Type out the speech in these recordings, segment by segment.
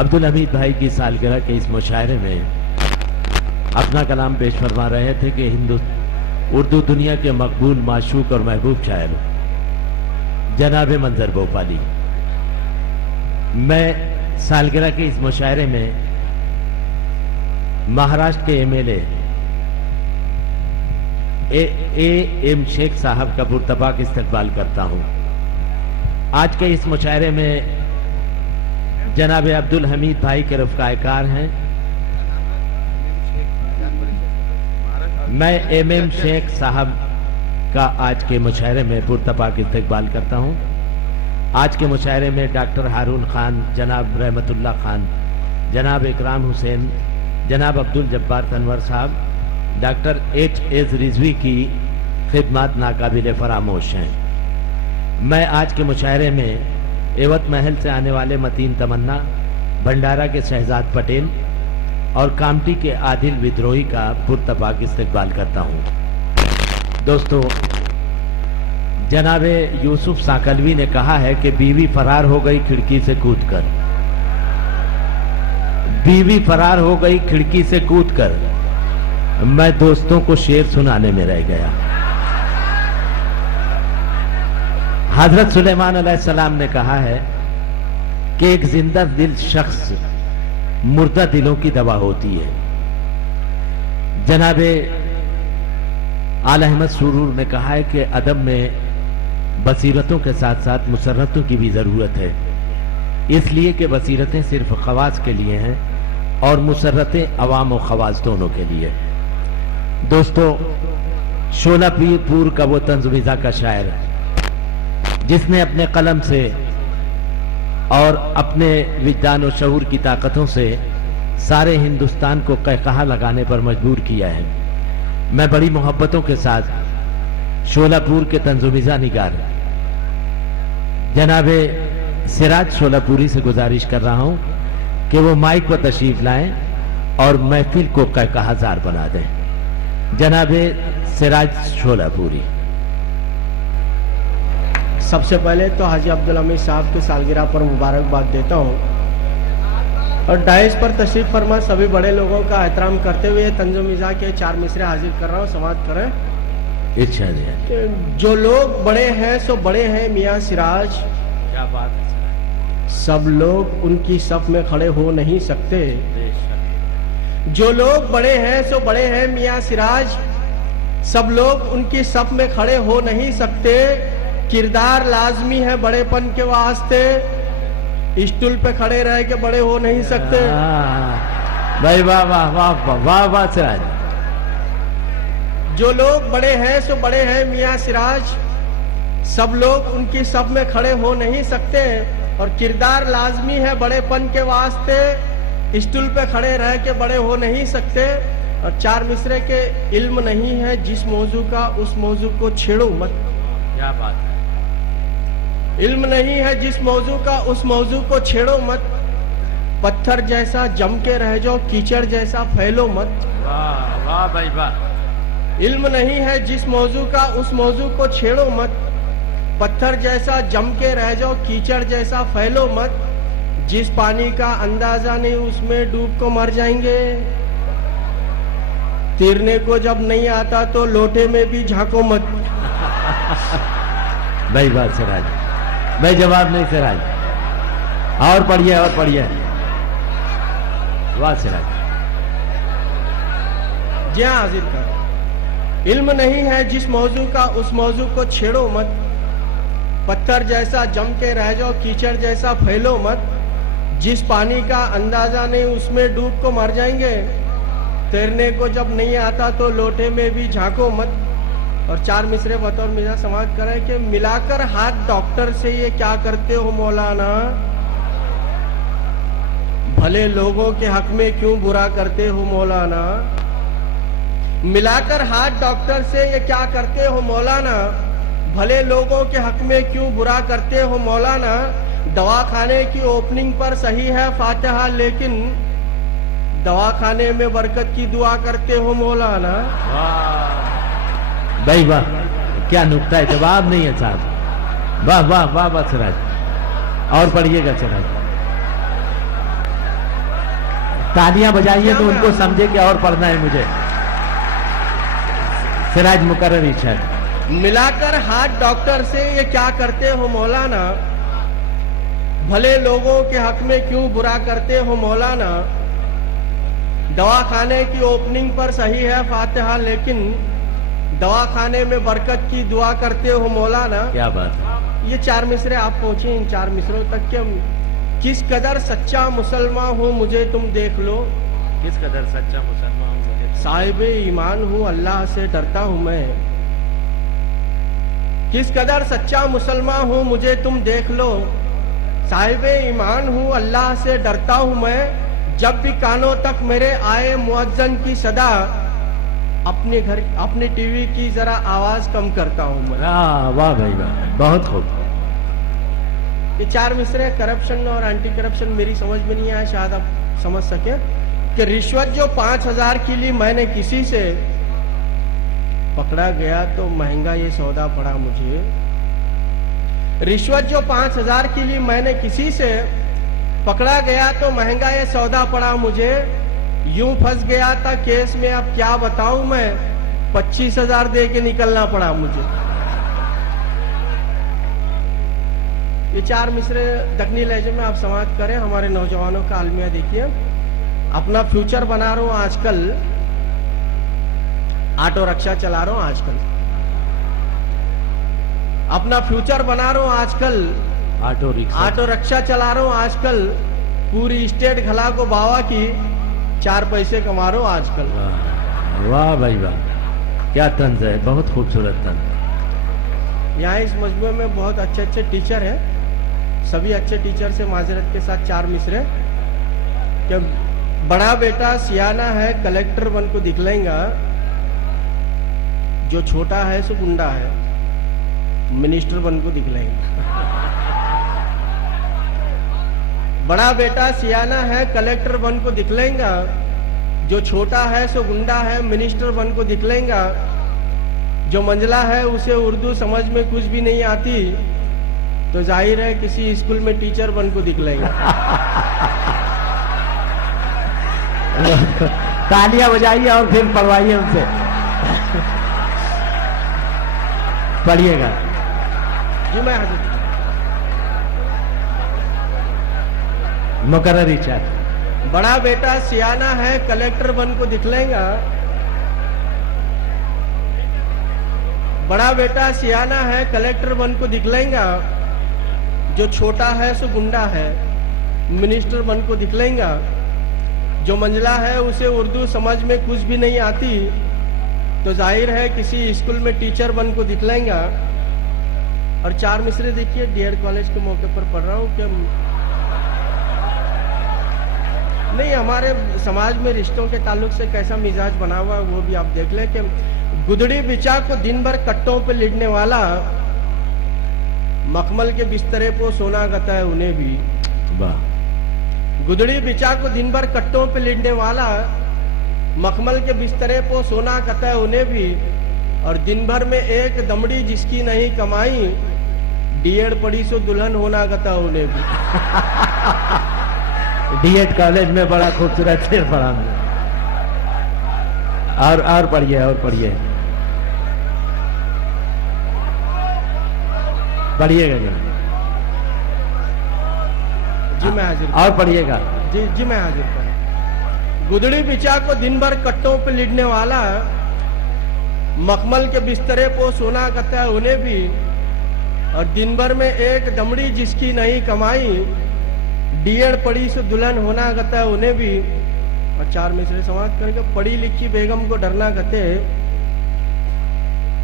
अब्दुल हमीद भाई की सालगिरह के इस मुशायरे में अपना कलाम पेश फरमा रहे थे कि उर्दू दुनिया के मकबूल, माशूक और महबूब शायर जनाब मंजर भोपाली। मैं सालगिरह के इस मुशायरे में महाराष्ट्र के एमएलए एम शेख साहब का पुरतपाक इस्तकबाल करता हूं। आज के इस मुशायरे में जनाब अब्दुल हमीद भाई के रफ़्क़ाए-कार हैं। मैं एम शेख साहब का आज के मुशायरे में पुरतपाक इस्तकबाल करता हूं। आज के मुशायरे में डॉक्टर हारून खान, जनाब रहमतुल्लाह खान, जनाब इकराम हुसैन, जनाब अब्दुल जब्बार तनवर साहब, डॉक्टर एच रिजवी की खिदमत नाकाबिल फरामोश हैं। मैं आज के मुशायरे में एवत महल से आने वाले मतीन तमन्ना, भंडारा के शहजाद पटेल और कामटी के आदिल विद्रोही का पुरतपाक इस्तकबाल करता हूं। दोस्तों, जनाबे यूसुफ साकलवी ने कहा है कि बीवी फरार हो गई खिड़की से कूदकर, बीवी फरार हो गई खिड़की से कूदकर, मैं दोस्तों को शेर सुनाने में रह गया। हजरत सुलेमान अलैहिस्सलाम ने कहा है कि एक जिंदा दिल शख्स मुर्दा दिलों की दवा होती है। जनाबे आला अहमद सुरूर ने कहा है कि अदब में बसीरतों के साथ साथ मुसर्रतों की भी जरूरत है, इसलिए कि बसीरतें सिर्फ खवास के लिए हैं और मुसर्रतें अवाम और खवास दोनों के लिए। दोस्तों, शोलापुर का वो तंज़-ओ-मिज़ा का शायर जिसने अपने कलम से और अपने विज्ञान और शऊर की ताकतों से सारे हिंदुस्तान को कहकहा लगाने पर मजबूर किया है, मैं बड़ी मोहब्बतों के साथ शोलापुर के तंज़-ओ-मिज़ा निगार जनाबे सिराज शोलापुरी से गुजारिश कर रहा हूं कि वो माइक पर तशरीफ लाएं और महफिल को कहकहाजार बना दें। जनाबे सिराज शोलापुरी। सबसे पहले तो हाजी अब्दुल हमीद साहब की सालगिरह पर मुबारकबाद देता हूँ और डाइस पर तशरीफ फरमा सभी बड़े लोगों का एहतराम करते हुए तंज़-ओ-मिज़ा के 4 मिसरे हाजिर कर रहा हूँ। समाप्त करें। इच्छा जो लोग बड़े हैं सो बड़े हैं मियाँ सिराज, क्या बात है। सब लोग उनकी सफ में खड़े हो नहीं सकते। जो लोग बड़े हैं सो बड़े हैं मियाँ सिराज, सब लोग उनकी सफ में खड़े हो नहीं सकते। किरदार लाजमी है बड़ेपन के वास्ते, स्टूल पे खड़े रह के बड़े हो नहीं सकते। भाई वाह वाह वाह वाह वाह सिराज। जो लोग बड़े हैं सो बड़े हैं मियाँ सिराज, सब लोग उनकी सफ में खड़े हो नहीं सकते। और किरदार लाजमी है बड़ेपन के वास्ते, स्टूल पे खड़े रह के बड़े हो नहीं सकते। और 4 मिसरे के इल्म नहीं है जिस मौजू का उस मौजू को छेड़ो मत। क्या बात है। इल्म नहीं है जिस मौजू का उस मौजू को छेड़ो मत। पत्थर जैसा जम के रह जाओ, कीचड़ जैसा फैलो मत। वाह वाह भाई वाह। इल्म नहीं है जिस मौजू का उस मौजू को छेड़ो मत। पत्थर जैसा जम के रह जाओ, कीचड़ जैसा फैलो मत। जिस पानी का अंदाजा नहीं उसमें डूब को मर जाएंगे। तैरने को जब नहीं आता तो लोटे में भी झांको मत। भाई बात सिराज, भाई जवाब नहीं सिराज। और पढ़िए और पढ़िए। वाह सिराज। जी हाँ, हाजिर कर। इल्म नहीं है जिस मौजू का उस मौजू को छेड़ो मत। पत्थर जैसा जम के रह जाओ, कीचड़ जैसा फैलो मत। जिस पानी का अंदाजा नहीं उसमें डूब को मर जाएंगे। तैरने को जब नहीं आता तो लोटे में भी झांको मत। और 4 मिसरे बतौर मिजाज समाप्त करें कि मिलाकर हाथ डॉक्टर से ये क्या करते हो मौलाना, भले लोगों के हक में क्यों बुरा करते हो मौलाना। मिलाकर हाथ डॉक्टर से ये क्या करते हो मौलाना, भले लोगों के हक में क्यों बुरा करते हो मौलाना। दवाखाने की ओपनिंग पर सही है फातिहा, लेकिन दवाखाने में बरकत की दुआ करते हो मौलाना। भाई वाह, क्या नुक्ता है, जवाब नहीं है साहब। वाह वाह वाह वाह सिराज। और पढ़िएगा सिराज। तालियां बजाइए तो उनको समझे कि और पढ़ना है मुझे। सिराज मुकर्रर इरशाद। मिलाकर हाथ डॉक्टर से ये क्या करते हो मौलाना, भले लोगों के हक में क्यों बुरा करते हो मौलाना। दवाखाने की ओपनिंग पर सही है फातिहा, लेकिन दवाखाने में बरकत की दुआ करते हो मौलाना। क्या बात है। ये 4 मिसरे आप पहुंचे इन 4 मिसरों तक के। किस कदर सच्चा मुसलमान हूं मुझे तुम देख लो, किस कदर सच्चा मुसलमान हूं, साहिब ईमान हूं अल्लाह से डरता हूं मैं। किस कदर सच्चा मुसलमान हूं मुझे तुम देख लो, साहिब ईमान हूं अल्लाह से डरता हूं मैं। जब भी कानों तक मेरे आए मुअज्जन की सदा, अपने टीवी की जरा आवाज कम करता हूं मैं। वाह भाई वाह, बहुत खूब। ये 4 मिसरे करप्शन और एंटी करप्शन मेरी समझ में नहीं आया, शायद आप समझ सके कि रिश्वत जो 5000 की ली मैंने किसी से, पकड़ा गया तो महंगा ये सौदा पड़ा मुझे। रिश्वत जो 5000 की ली मैंने किसी से, पकड़ा गया तो महंगा ये सौदा पड़ा मुझे। यूं फंस गया था केस में अब क्या बताऊं मैं, 25,000 दे के निकलना पड़ा मुझे। ये 4 मिसरे दक्कनी लहजे में आप समाप्त करें। हमारे नौजवानों का आलमिया देखिए। अपना फ्यूचर बना रहा हूं आजकल, ऑटो रिक्शा चला रहा हूं आजकल। अपना फ्यूचर बना रहा हूं आजकल, ऑटो रिक्शा चला रहा हूं आजकल। पूरी स्टेट घला को बावा की, 4 पैसे कमा रहा हूं आजकल। वाह भाई वाह, क्या तंज है, बहुत खूबसूरत तंज। यहाँ इस मजमूए में बहुत अच्छे अच्छे टीचर हैं। सभी अच्छे टीचर से माजरत के साथ 4 मिसरे कि बड़ा बेटा सियाना है कलेक्टर बन को दिखलाएगा, जो छोटा है सो गुंडा है मिनिस्टर बन को दिखलाएगा। बड़ा बेटा सियाना है कलेक्टर बन को दिखलाएगा, जो छोटा है सो गुंडा है मिनिस्टर बन को दिखलाएगा। जो मंझला है उसे उर्दू समझ में कुछ भी नहीं आती, तो जाहिर है किसी स्कूल में टीचर बन को दिखलाएगा। तालियां बजाइए और फिर पढ़वाइए उनसे। पढ़िएगा जी। मैं हाजिर। मुकर्रर इरशाद। बड़ा बेटा सियाना है कलेक्टर बन को दिखलाएगा, बड़ा बेटा सियाना है कलेक्टर बन को दिखलाएगा। जो छोटा है सो गुंडा है मिनिस्टर बन को दिखलाएगा। जो मंझला है उसे उर्दू समझ में कुछ भी नहीं आती, तो जाहिर है किसी स्कूल में टीचर बन को दिखलाएगा। और 4 मिसरे देखिए डीएड कॉलेज के मौके पर पढ़ रहा हूं कि नहीं, हमारे समाज में रिश्तों के ताल्लुक से कैसा मिजाज बना हुआ है वो भी आप देख लें कि गुदड़ी बिचा को दिन भर कट्टों पे लिटने वाला, मखमल के बिस्तरे को सोना गता है उन्हें भी। वाह। गुदड़ी बिचा को दिन भर कट्टों पे लिटने वाला, मखमल के बिस्तरे को सोना गता है उन्हें भी। और दिन भर में एक दमड़ी जिसकी नहीं कमाई, डीएड पढ़ी सो दुल्हन होना गता उन्हें भी। डीएड कॉलेज में बड़ा खूबसूरत शेर पढ़ा मैं। और पढ़िए, और पढ़िए, पढ़िएगा जी। मैं हाजिर। और पढ़िएगा जी। मैं हाजिर कर। गुदड़ी बिचा को दिन भर कट्टों पे लिटने वाला, मखमल के बिस्तरे को सोना कहता है उन्हें भी। और दिन भर में एक दमड़ी जिसकी नहीं कमाई, डीएड पढ़ी से दुल्हन होना कहता है उन्हें भी। और 4 मिसरे समाप्त करके पढ़ी लिखी बेगम को डरना कहते,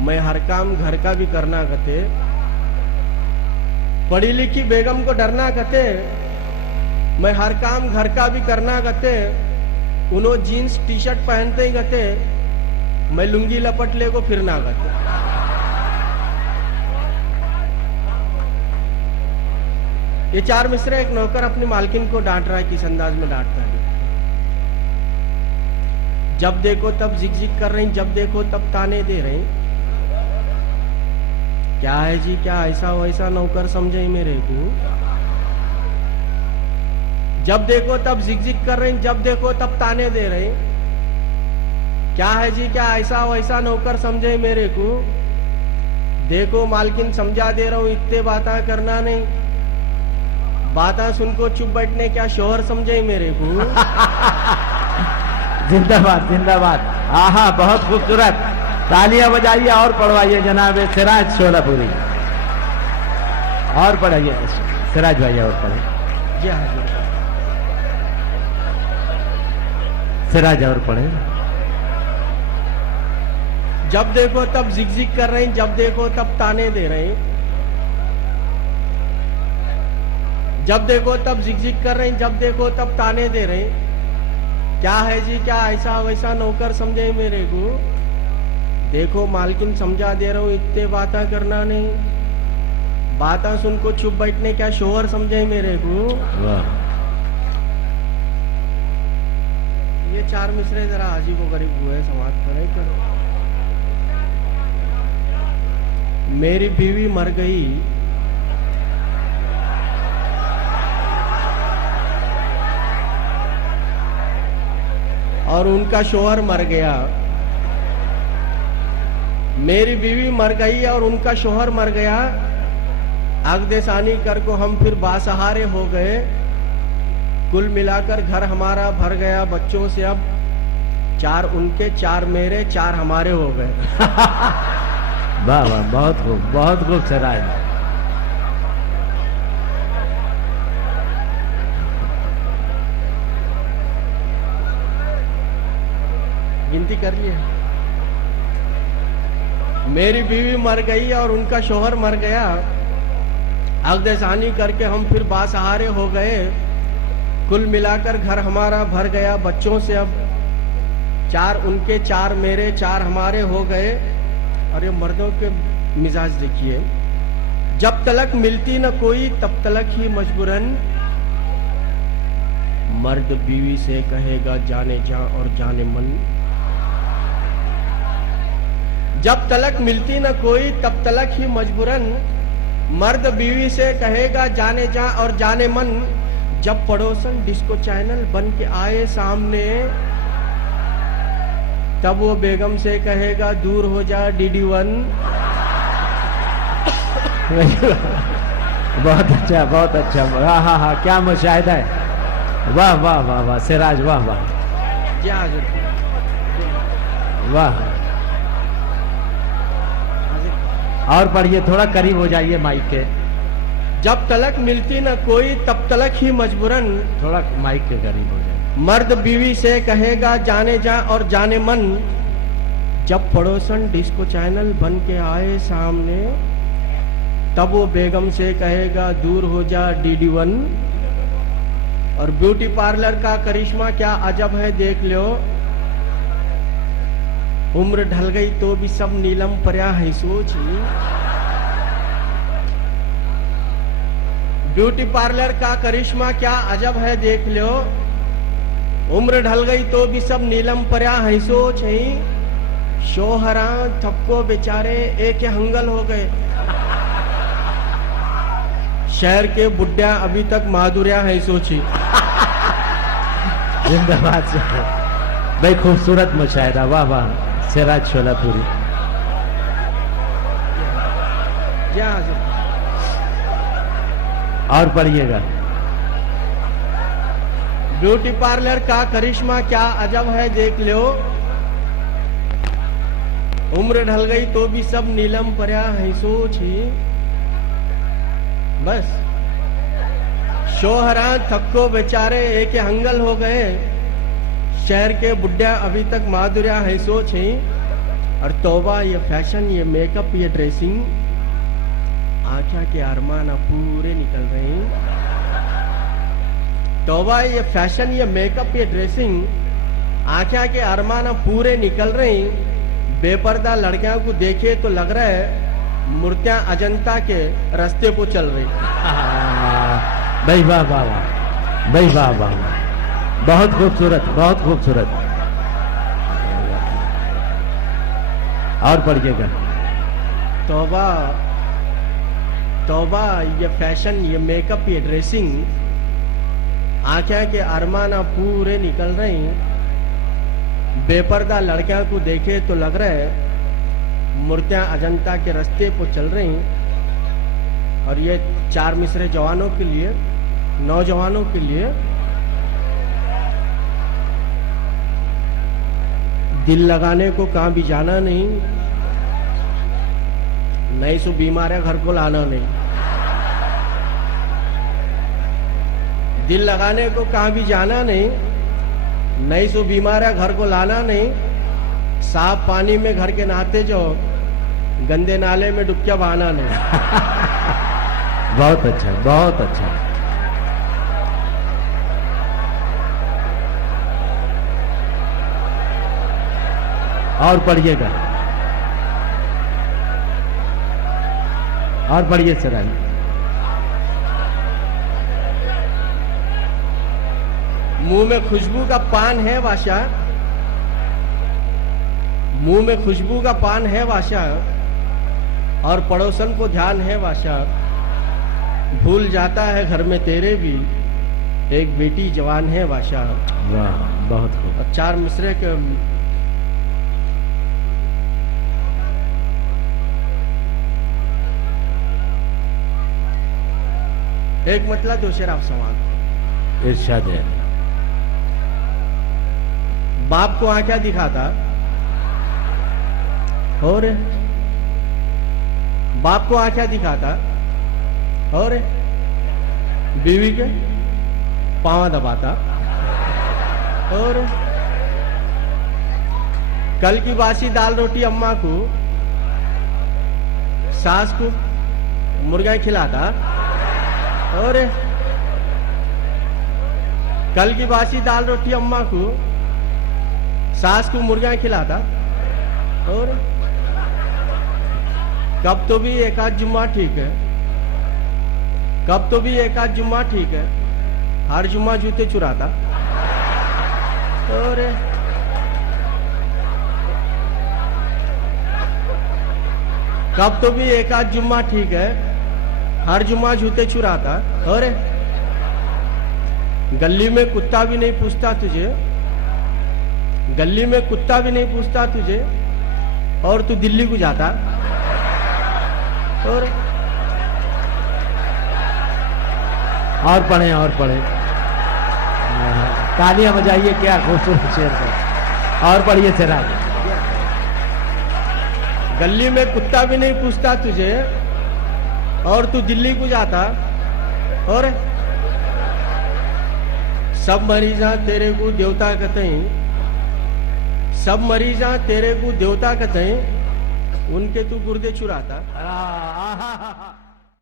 मैं हर काम घर का भी करना कहते। पढ़ी लिखी बेगम को डरना कहते, मैं हर काम घर का भी करना कहते। उन्हों जीन्स टी शर्ट पहनते ही कहते, मैं लुंगी लपट ले को फिरना कहते। ये 4 मिसरे। एक नौकर अपनी मालकिन को डांट रहा है, किस अंदाज में डांटता है। जब देखो तब जिग कर रही, जब देखो तब ताने दे रही। क्या है जी, क्या ऐसा वैसा नौकर समझे मेरे को। जब देखो तब जिग कर रही, जब देखो तब ताने दे रही। क्या है जी, क्या ऐसा वैसा नौकर समझे मेरे को? देखो मालकिन समझा दे रहा हूं, इतने बातें करना नहीं। बातें सुन को चुप बैठने, क्या शोहर समझे मेरे को? जिंदाबाद जिंदाबाद। आहा, बहुत खूबसूरत। तालियां बजाइए और पढ़वाइए जनाब सिराज शोलापुरी। और पढ़ाइए सिराज भाई, और पढ़े जी हाँ, सिराज और पढ़े। जब देखो तब जिग कर रही, जब देखो तब ताने दे रही। जब देखो तब जिग कर रही, जब देखो तब ताने दे रही। क्या है जी, क्या ऐसा वैसा नौकर समझे मेरे को? देखो मालकिन समझा दे रहा हूं, इतने बातें करना नहीं। बातें सुन को चुप बैठने, क्या शोहर समझे मेरे को? वाह। ये चार मिसरे जरा अजीब व गरीब हुए समाज पर करो। मेरी बीवी मर गई, और उनका शोहर मर गया। मेरी बीवी मर गई और उनका शोहर मर गया। अगदेसानी कर को हम फिर बासहारे हो गए। कुल मिलाकर घर हमारा भर गया बच्चों से। अब 4 उनके 4 मेरे 4 हमारे हो गए। वाह वाह, बहुत खूब सिराज। गिनती कर लिए। मेरी बीवी मर गई और उनका शोहर मर गया। अगदेसानी करके हम फिर बासहारे हो गए। कुल मिलाकर घर हमारा भर गया बच्चों से। अब 4 उनके 4 मेरे 4 हमारे हो गए। और ये मर्दों के मिजाज देखिए, जब तलक मिलती न कोई तब तलक ही मजबूरन मर्द बीवी से कहेगा जाने जा और जाने मन। जब तलक मिलती न कोई तब तलक ही मजबूरन मर्द बीवी से कहेगा जाने जा और जाने मन। जब पड़ोसन डिस्को चैनल बन के आए सामने, तब वो बेगम से कहेगा दूर हो जा DD1। बहुत अच्छा, बहुत अच्छा। हाँ हाँ, क्या मुशाहिदा है। वाह वाह वाह वाह सिराज, वाह वाह वाह। और पढ़िए, थोड़ा करीब हो जाइए माइक के। जब तलक मिलती न कोई तब तलक ही मजबूरन, थोड़ा माइक के करीब हो जाइए। मर्द बीवी से कहेगा जाने जा और जाने मन। जब पड़ोसन डिस्को चैनल बन के आए सामने, तब वो बेगम से कहेगा दूर हो जा DD1। और ब्यूटी पार्लर का करिश्मा क्या अजब है देख लो। उम्र ढल गई तो भी सब नीलम पर्या है सोच। ब्यूटी पार्लर का करिश्मा क्या अजब है देख लो। उम्र ढल गई तो भी सब नीलम पर्या है सोच। शोहरा थपको बेचारे एक हंगल हो गए। शहर के बुढ़िया अभी तक माधुर्या है सोची। जिंदाबाद भाई, खूबसूरत मुशाहिदा। वाह वाह सिराज शोलापुरी। और पढ़िएगा। ब्यूटी पार्लर का करिश्मा क्या अजब है देख लो। उम्र ढल गई तो भी सब नीलम पर्या है सोच। बस शोहरा थक्को बेचारे एक हंगल हो गए। शहर के बुढ़िया अभी तक माधुर्या है सोच। और तौबा ये फैशन, ये मेकअप, ये ड्रेसिंग, आँखा के अरमाना पूरे निकल रहे हैं। तौबा ये फैशन, ये मेकअप, ये ड्रेसिंग, आँखा के अरमाना पूरे निकल रहे हैं। बेपर्दा लड़कियों को देखे तो लग रहा है मूर्तियां अजंता के रास्ते को चल रही। भाई वाह वाह वाह, भाई वाह वाह, बहुत खूबसूरत, बहुत खूबसूरत। और पढ़िएगा। तौबा तौबा ये फैशन, ये मेकअप, ये ड्रेसिंग, आंखें के अरमाना पूरे निकल रही, बेपर्दा लड़कियां को देखे तो लग रहे मूर्तियां अजंता के रास्ते पर चल रही। और ये 4 मिसरे जवानों के लिए, नौजवानों के लिए। दिल लगाने को कहाँ भी जाना नहीं, नहीं सो बीमार है घर को लाना नहीं। दिल लगाने को कहाँ भी जाना नहीं, नहीं सो बीमार है घर को लाना नहीं। साफ पानी में घर के नहाते जाओ, गंदे नाले में डुबकियां बहाना नहीं। बहुत अच्छा, बहुत अच्छा। और पढ़िएगा, और पढ़िए सर। मुंह में खुशबू का पान है वाशा, मुंह में खुशबू का पान है वाशा, और पड़ोसन को ध्यान है वाशा। भूल जाता है घर में तेरे भी, एक बेटी जवान है वाशा। वाह, बहुत खूब। और 4 मिसरे के एक मतलब दूसरा सवाल। इरशाद है। बाप को आंखें दिखाता, और बाप को आंखें दिखाता, और बीवी के पांव दबाता, और कल की बासी दाल रोटी अम्मा को, सास को मुर्गा खिलाता, और कल की बासी दाल रोटी अम्मा को, सास को मुर्गा खिलाता, और कब तो भी एक आध जुम्मा ठीक है, कब तो भी एक आध जुम्मा ठीक है, हर जुम्मा जूते चुराता, और कब तो भी एक आध जुम्मा ठीक है, हर जुम्मा जूते चुराता, और गली में कुत्ता भी नहीं पूछता तुझे, गली में कुत्ता भी नहीं पूछता तुझे, और तू दिल्ली को जाता, और पढ़े, और पढ़े। तालियां बजाइए, क्या खूबसूरत शेर है। और पढ़िए सर। गली में कुत्ता भी नहीं पूछता तुझे, और तू दिल्ली को जाता, और सब मरीजा तेरे को देवता कहते हैं, सब मरीजा तेरे को देवता कहते हैं, उनके तू गुर्दे चुराता।